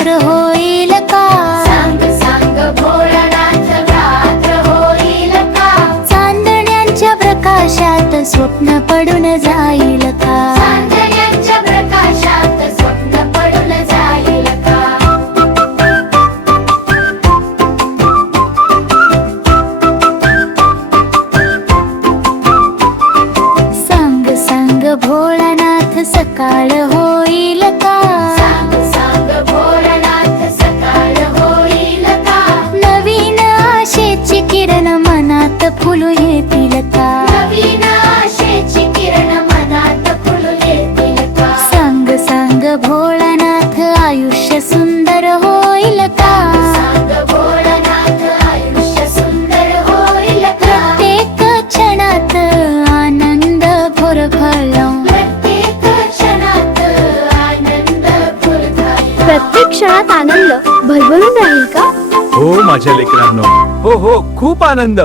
रात्र होईल का? सांग सांग भोळानाथ रात्र होईल का? चांदण्यांच्या प्रकाशात स्वप्न पडून जाईल का? चांदण्याच्या प्रकाशात स्वप्न पडून जाईल का? सांग सांग भोळानाथ सकाळ होईल का? सांग सांग भोळानाथ सकाळ होईल का? नवीन आशेची किरण मनात फुलू येतील का? नवीन आशेची किरण मनात फुलू येतील का? सांग सांग भोळानाथ आयुष्य सुंदर होईल का? सांग भोळानाथ आयुष्य सुंदर होईल का? प्रत्येक क्षणात आनंद भरभरला. प्रत्येक क्षणात आनंद फुलझाला. प्रत्येक क्षणात आनंद भरभरून राहील का? हो माझ्या लेकरांनो, हो हो खूप आनंद.